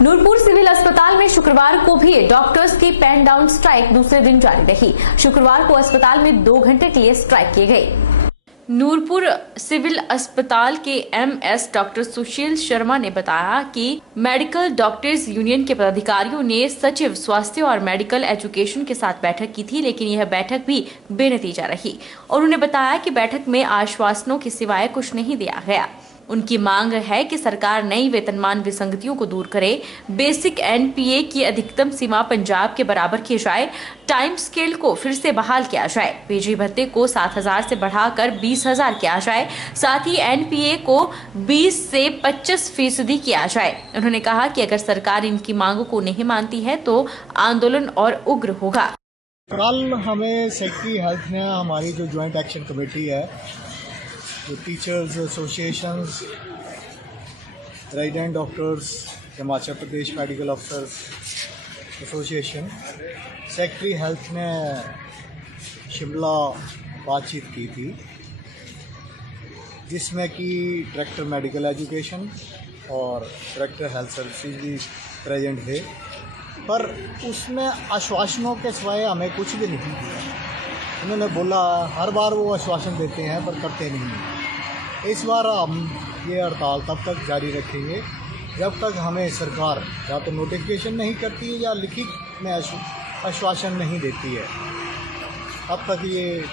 Nurpur civil अस्पताल में शुक्रवार को भी डॉक्टर्स की पेन डाउन स्ट्राइक दूसरे दिन जारी रही। शुक्रवार को अस्पताल में 2 घंटे के लिए स्ट्राइक की गई। नूरपुर सिविल अस्पताल के एमएस डॉक्टर सुशील शर्मा ने बताया कि मेडिकल डॉक्टर्स यूनियन के पदाधिकारियों ने सचिव स्वास्थ्य और मेडिकल एजुकेशन के साथ बैठक की थी, लेकिन यह बैठक भी बेनतीजा रही। उन्होंने बताया कि बैठक में आश्वासनों के सिवाय कुछ नहीं दिया गया। उनकी मांग है कि सरकार नई वेतनमान विसंगतियों को दूर करे, बेसिक एनपीए की अधिकतम सीमा पंजाब के बराबर की जाए, टाइम स्केल को फिर से बहाल किया जाए, पीजी भत्ते को 7,000 से बढ़ाकर 20,000 किया जाए, साथ ही एनपीए को 20 से 25% किया जाए। उन्होंने कहा कि अगर सरकार इनकी मांगों को नहीं मानती है तो आंदोलन और उग्र होगा। कल हमें सेक्रेटरी हेल्थ ने हमारी जो ज्वाइंट एक्शन कमेटी है, जो teachers associations, resident doctors, Himachal Pradesh medical officers association, secretary health ने शिमला बातचीत की थी, जिसमें कि डायरेक्टर मेडिकल एजुकेशन और डायरेक्टर हेल्थ सर्विसेज भी प्रेजेंट थे, पर उसमें आश्वासनों के सिवाय हमें कुछ भी नहीं दिया। उन्होंने बोला हर बार वो आश्वासन देते हैं पर करते नहीं हैं। इस बार हम ये हड़ताल तब तक जारी रखेंगे जब तक हमें सरकार या तो नोटिफिकेशन नहीं करती है या लिखित में आश्वासन नहीं देती है। अब तक ये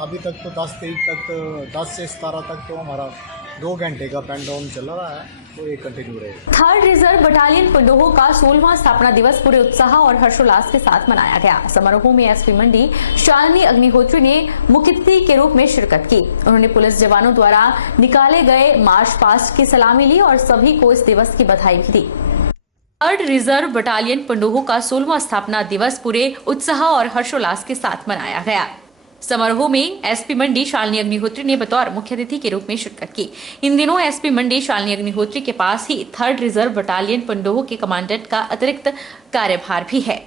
अभी तक तो 10 तारीख तक 10 से 17 तक तो हमारा 2 घंटे का पेन डाउन चल रहा है, तो ये कंटिन्यू रहेगा। 3rd रिजर्व बटालियन पंडोह का 16वां स्थापना दिवस पूरे उत्साह और हर्षोल्लास के साथ मनाया गया। समारोह में एसपी मंडी शालिनी अग्निहोत्री ने मुख्य अतिथि के रूप में शिरकत की। उन्होंने पुलिस जवानों द्वारा निकाले गए मार्च पास्ट की सलामी ली और सभी को इस दिवस की बधाई भी दी। 3rd रिजर्व बटालियन पंडोह का 16वां स्थापना दिवस पूरे उत्साह और हर्षोल्लास के साथ मनाया गया। समारोह में एसपी मंडी शालिनी अग्निहोत्री ने बतौर मुख्य अतिथि के रूप में शिरकत की। इन दिनों एसपी मंडी शालिनी अग्निहोत्री के पास ही 3rd रिजर्व बटालियन पंडोह के कमांडेंट का अतिरिक्त कार्यभार भी है।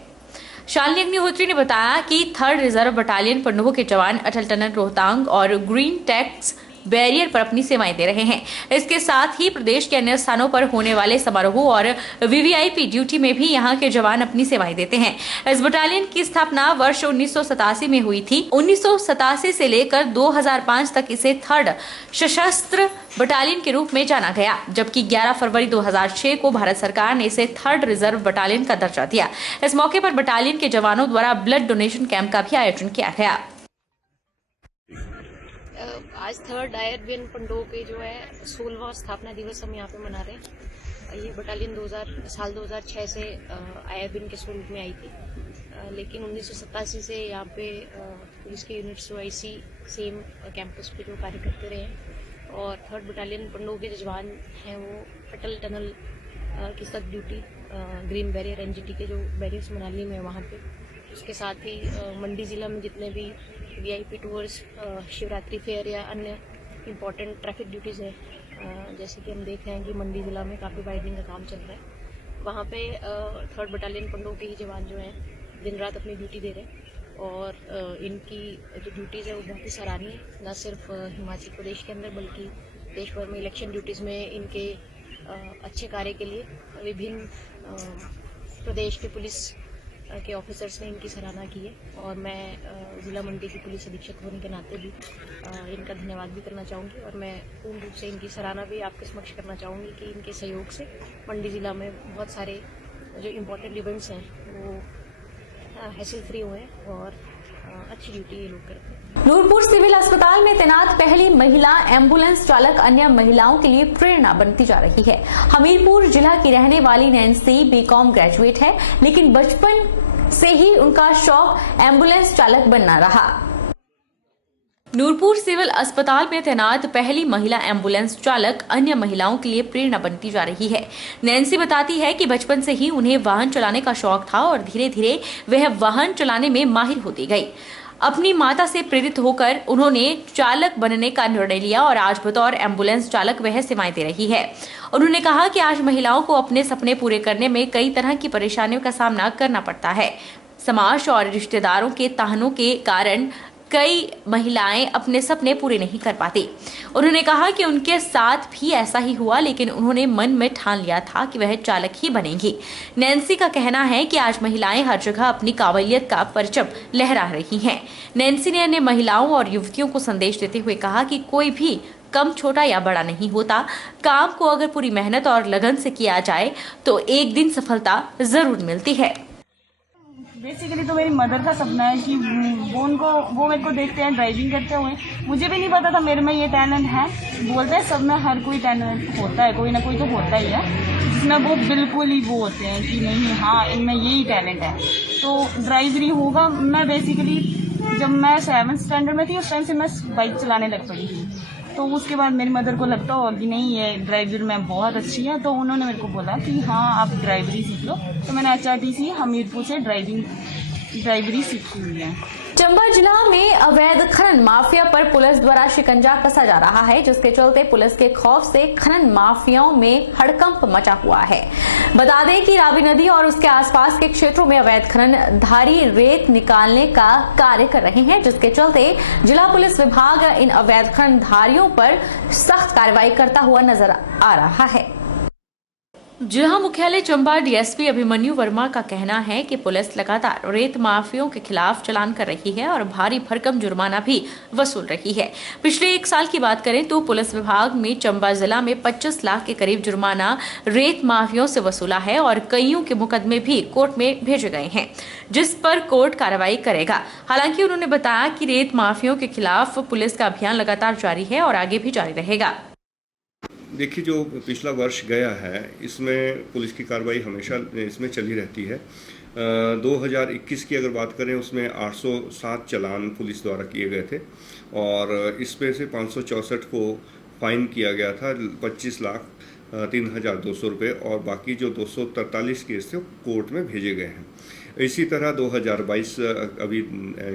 शालिनी अग्निहोत्री ने बताया कि 3rd रिजर्व बटालियन पंडोह के जवान अटल टनल रोहतांग और ग्रीन टैक्स बैरियर पर अपनी सेवाएं दे रहे हैं। इसके साथ ही प्रदेश के अन्य स्थानों पर होने वाले समारोह और वीवीआईपी ड्यूटी में भी यहां के जवान अपनी सेवाएं देते हैं। इस बटालियन की स्थापना वर्ष 1987 में हुई थी। 1987 से लेकर 2005 तक इसे 3rd सशस्त्र बटालियन के रूप में जाना गया, जबकि 11 फरवरी 2006 को भारत सरकार ने इसे 3rd रिजर्व बटालियन का दर्जा दिया। इस मौके पर बटालियन के जवानों द्वारा ब्लड डोनेशन कैंप का भी आयोजन किया गया। आज 3rd आईआरबीएन पंडोह के जो है 16वां स्थापना दिवस हम यहाँ पे मना रहे हैं। ये बटालियन साल 2006 से आईआरबीएन के स्वरूप में आई थी, लेकिन 1987 से यहाँ पे पुलिस के यूनिट्स जो आईसी सेम कैंपस पे जो कार्य करते रहे हैं। और 3rd बटालियन पंडोह के जो जवान हैं वो अटल टनल की सब ड्यूटी, ग्रीन बैरियर एनजीटी के जो बैरियर्स मनाली में वहाँ पे, उसके साथ ही मंडी ज़िला में जितने भी वीआईपी टूर्स, शिवरात्रि फेयर या अन्य इम्पोर्टेंट ट्रैफिक ड्यूटीज़ है, जैसे कि हम देख रहे हैं कि मंडी ज़िला में काफ़ी वाइडनिंग का काम चल रहा है। वहाँ पे 3rd बटालियन पंडोह के ही जवान जो हैं दिन रात अपनी ड्यूटी दे रहे हैं और इनकी जो ड्यूटीज़ है वो बहुत ही सराहनीय है। न सिर्फ हिमाचल प्रदेश के अंदर बल्कि देश भर में इलेक्शन ड्यूटीज़ में इनके अच्छे कार्य के लिए विभिन्न प्रदेश के पुलिस के ऑफिसर्स ने इनकी सराहना की है। और मैं जिला मंडी की पुलिस अधीक्षक होने के नाते भी इनका धन्यवाद भी करना चाहूँगी और मैं पूर्ण रूप से इनकी सराहना भी आपके समक्ष करना चाहूँगी कि इनके सहयोग से मंडी ज़िला में बहुत सारे जो इम्पोर्टेंट इवेंट्स हैं वो हैसल फ्री हुए और अच्छी ड्यूटी ये लोग करते हैं। नूरपुर सिविल अस्पताल में तैनात पहली महिला एम्बुलेंस चालक अन्य महिलाओं के लिए प्रेरणा बनती जा रही है। हमीरपुर जिला की रहने वाली नैन्सी बीकॉम ग्रेजुएट है, लेकिन बचपन से ही उनका शौक एम्बुलेंस चालक बनना रहा। नूरपुर सिविल अस्पताल में तैनात पहली महिला एम्बुलेंस चालक अन्य महिलाओं के लिए प्रेरणा बनती जा रही है। नैन्सी बताती है कि बचपन से ही उन्हें वाहन चलाने का शौक था और धीरे धीरे वह वाहन चलाने में माहिर होती गई। अपनी माता से प्रेरित होकर उन्होंने चालक बनने का निर्णय लिया और आज बतौर एम्बुलेंस चालक वह सेवाएं दे रही है। उन्होंने कहा कि आज महिलाओं को अपने सपने पूरे करने में कई तरह की परेशानियों का सामना करना पड़ता है। समाज और रिश्तेदारों के ताहनों के कारण कई महिलाएं अपने सपने पूरे नहीं कर पाती। उन्होंने कहा कि उनके साथ भी ऐसा ही हुआ, लेकिन उन्होंने मन में ठान लिया था कि वह चालक ही बनेंगी। नैन्सी का कहना है कि आज महिलाएं हर जगह अपनी काबिलियत का परचम लहरा रही हैं। नैन्सी ने अन्य महिलाओं और युवतियों को संदेश देते हुए कहा कि कोई भी कम, छोटा या बड़ा नहीं होता। काम को अगर पूरी मेहनत और लगन से किया जाए तो एक दिन सफलता जरूर मिलती है। बेसिकली तो मेरी मदर का सपना है कि वो मेरे को देखते हैं ड्राइविंग करते हुए। मुझे भी नहीं पता था मेरे में ये टैलेंट है। बोलते हैं सब में हर कोई टैलेंट होता है, कोई ना कोई तो होता ही है, जिसमें वो बिल्कुल ही वो होते हैं कि नहीं हाँ इनमें यही टैलेंट है। तो ड्राइवरी होगा। मैं बेसिकली जब मैं 7th स्टैंडर्ड में थी उस टाइम से मैं बाइक चलाने लग पड़ी थी। तो उसके बाद मेरी मदर को लगता होगा कि नहीं ये ड्राइवर में बहुत अच्छी है, तो उन्होंने मेरे को बोला कि हाँ आप ड्राइवरी सीख लो। तो मैंने HRTC हमीरपुर से ड्राइवरी सीखी हुई है। चंबा जिला में अवैध खनन माफिया पर पुलिस द्वारा शिकंजा कसा जा रहा है, जिसके चलते पुलिस के खौफ से खनन माफियाओं में हड़कंप मचा हुआ है। बता दें कि रावी नदी और उसके आसपास के क्षेत्रों में अवैध खननधारी रेत निकालने का कार्य कर रहे हैं, जिसके चलते जिला पुलिस विभाग इन अवैध खननधारियों पर सख्त कार्रवाई करता हुआ नजर आ रहा है। जिला मुख्यालय चंबा DSP अभिमन्यु वर्मा का कहना है कि पुलिस लगातार रेत माफियों के खिलाफ चालान कर रही है और भारी भरकम जुर्माना भी वसूल रही है। पिछले 1 साल की बात करें तो पुलिस विभाग में चंबा जिला में 25 लाख के करीब जुर्माना रेत माफियों से वसूला है और कईयों के मुकदमे भी कोर्ट में भेजे गए हैं, जिस पर कोर्ट कार्रवाई करेगा। हालांकि उन्होंने बताया कि रेत माफियों के खिलाफ पुलिस का अभियान लगातार जारी है और आगे भी जारी रहेगा। देखिए, जो पिछला वर्ष गया है इसमें पुलिस की कार्रवाई हमेशा इसमें चली रहती है। 2021 की अगर बात करें उसमें 807 चालान पुलिस द्वारा किए गए थे और इसमें से 564 को फाइन किया गया था 25,03,200 रुपये और बाकी जो 243 केस थे कोर्ट में भेजे गए हैं। इसी तरह 2022 अभी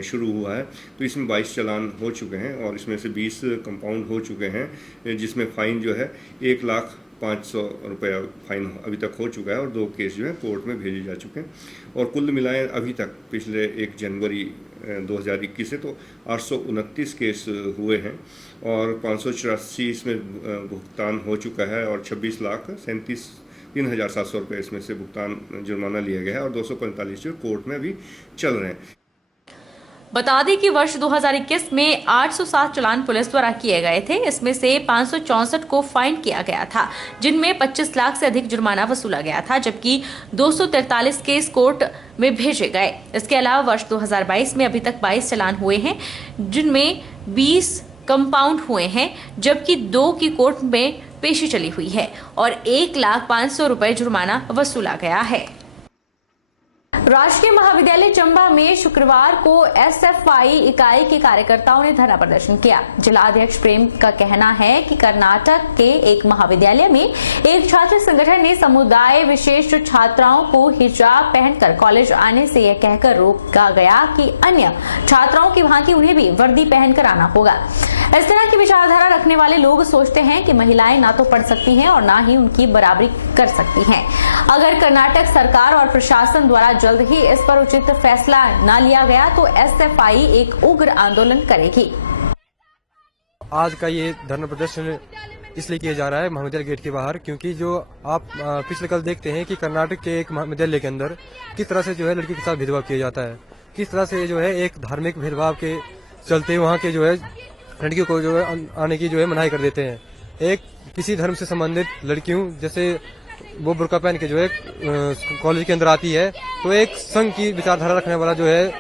शुरू हुआ है तो इसमें 22 चालान हो चुके हैं और इसमें से 20 कंपाउंड हो चुके हैं, जिसमें फ़ाइन जो है 1,05,000 रुपया फ़ाइन अभी तक हो चुका है और 2 केस जो है कोर्ट में भेजे जा चुके हैं। और कुल मिलाएं अभी तक पिछले 1 जनवरी 2021 से तो 829 केस हुए हैं और 584 इसमें भुगतान हो चुका है और 26,37,3,700 रुपये इसमें से भुगतान जुर्माना लिया गया है और 245 जो कोर्ट में अभी चल रहे हैं। बता दें कि वर्ष 2021 में 807 चालान पुलिस द्वारा किए गए थे। इसमें से 564 को फाइन किया गया था, जिनमें 25 लाख से अधिक जुर्माना वसूला गया था, जबकि 243 केस कोर्ट में भेजे गए। इसके अलावा वर्ष 2022 में अभी तक 22 चालान हुए हैं, जिनमें 20 कंपाउंड हुए हैं, जबकि 2 की कोर्ट में पेशी चली हुई है और 1,05,000 रुपए जुर्माना वसूला गया है। राजकीय महाविद्यालय चंबा में शुक्रवार को SFI इकाई के कार्यकर्ताओं ने धरना प्रदर्शन किया। जिला अध्यक्ष प्रेम का कहना है कि कर्नाटक के एक महाविद्यालय में एक छात्र संगठन ने समुदाय विशेष छात्राओं को हिजाब पहनकर कॉलेज आने से यह कहकर रोका गया कि अन्य छात्राओं की भांति उन्हें भी वर्दी पहनकर आना होगा। इस तरह की विचारधारा रखने वाले लोग सोचते हैं कि महिलाएं ना तो पढ़ सकती हैं और ना ही उनकी बराबरी कर सकती हैं। अगर कर्नाटक सरकार और प्रशासन द्वारा जल्द ही इस पर उचित फैसला न लिया गया तो SFI एक उग्र आंदोलन करेगी। आज का ये धरना प्रदर्शन इसलिए किया जा रहा है महाविद्यालय गेट के बाहर, क्योंकि जो आप पिछले कल देखते हैं कि कर्नाटक के एक महाविद्यालय के अंदर किस तरह से जो है लड़की के साथ भेदभाव किया जाता है, किस तरह से जो है एक धार्मिक भेदभाव के चलते वहाँ के जो है लड़कियों को जो है आने की जो है मनाही कर देते हैं। एक किसी धर्म से संबंधित लड़कियों जैसे वो बुर्का पहन के जो है कॉलेज के अंदर आती है, तो एक संघ की विचारधारा रखने वाला जो है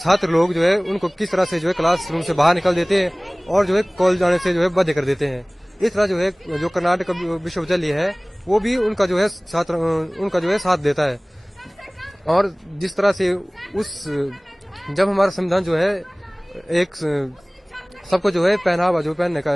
छात्र लोग जो है उनको किस तरह से जो है क्लासरूम से बाहर निकाल देते हैं और जो है कॉलेज जाने से जो है बाध्य कर देते हैं। इस तरह जो है जो कर्नाटक विश्वविद्यालय है वो भी उनका जो है साथ देता है। और जिस तरह से जब हमारा संविधान जो है एक सबको जो है पहनावा जो पहनने का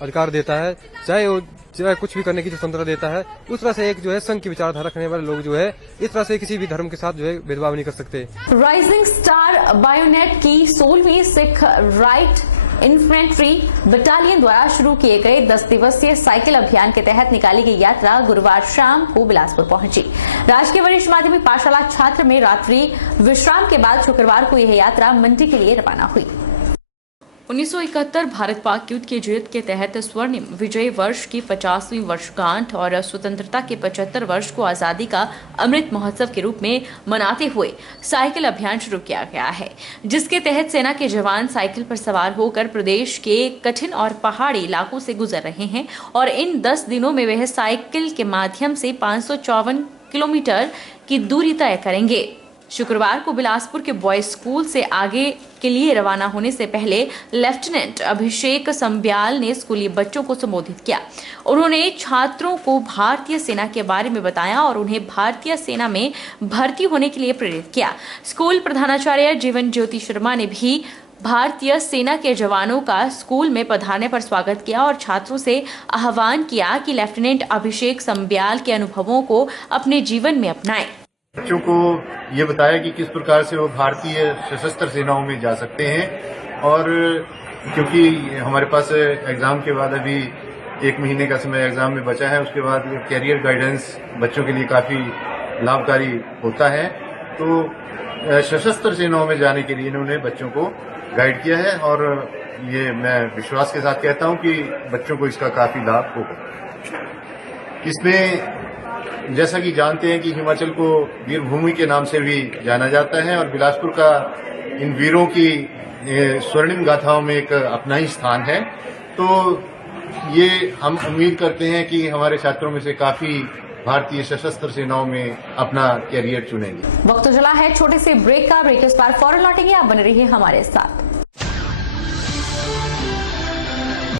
अधिकार देता है, चाहे कुछ भी करने की जो स्वतंत्रता देता है, उस तरह से एक जो है संघ की विचारधारा रखने वाले लोग जो है इस तरह से किसी भी धर्म के साथ जो है भेदभाव नहीं कर सकते। राइजिंग स्टार बायोनेट की 16वीं सिख राइट इन्फेंट्री बटालियन द्वारा शुरू किए गए 10 दिवसीय साइकिल अभियान के तहत निकाली गई यात्रा गुरुवार शाम को बिलासपुर पहुंची। राजकीय वरिष्ठ माध्यमिक पाठशाला छात्र में रात्रि विश्राम के बाद शुक्रवार को यह यात्रा मंडी के लिए रवाना हुई। 1971 भारत पाक युद्ध के युद्ध के तहत स्वर्णिम विजय वर्ष की 50वीं वर्षगांठ और स्वतंत्रता के 75 वर्ष को आजादी का अमृत महोत्सव के रूप में मनाते हुए साइकिल अभियान शुरू किया गया है, जिसके तहत सेना के जवान साइकिल पर सवार होकर प्रदेश के कठिन और पहाड़ी इलाकों से गुजर रहे हैं और इन 10 दिनों में वह साइकिल के माध्यम से 554 किलोमीटर की दूरी तय करेंगे। शुक्रवार को बिलासपुर के बॉयज स्कूल से आगे के लिए रवाना होने से पहले लेफ्टिनेंट अभिषेक संब्याल ने स्कूली बच्चों को संबोधित किया। उन्होंने छात्रों को भारतीय सेना के बारे में बताया और उन्हें भारतीय सेना में भर्ती होने के लिए प्रेरित किया। स्कूल प्रधानाचार्य जीवन ज्योति शर्मा ने भी भारतीय सेना के जवानों का स्कूल में पधारने पर स्वागत किया और छात्रों से आह्वान किया कि लेफ्टिनेंट अभिषेक संब्याल के अनुभवों को अपने जीवन में अपनाएं। बच्चों को ये बताया कि किस प्रकार से वो भारतीय सशस्त्र सेनाओं में जा सकते हैं और क्योंकि हमारे पास एग्जाम के बाद अभी 1 महीने का समय एग्जाम में बचा है, उसके बाद कैरियर गाइडेंस बच्चों के लिए काफी लाभकारी होता है। तो सशस्त्र सेनाओं में जाने के लिए इन्होंने बच्चों को गाइड किया है और ये मैं विश्वास के साथ कहता हूं कि बच्चों को इसका काफी लाभ होगा। इसमें जैसा कि जानते हैं कि हिमाचल को वीरभूमि के नाम से भी जाना जाता है और बिलासपुर का इन वीरों की स्वर्णिम गाथाओं में एक अपना ही स्थान है। तो ये हम उम्मीद करते हैं कि हमारे छात्रों में से काफी भारतीय सशस्त्र सेनाओं में अपना कैरियर चुनेंगे। वक्त तो चला है छोटे से ब्रेक का। ब्रेक के उस पार फौरन लौटेंगे, आप बने रहिए हमारे साथ।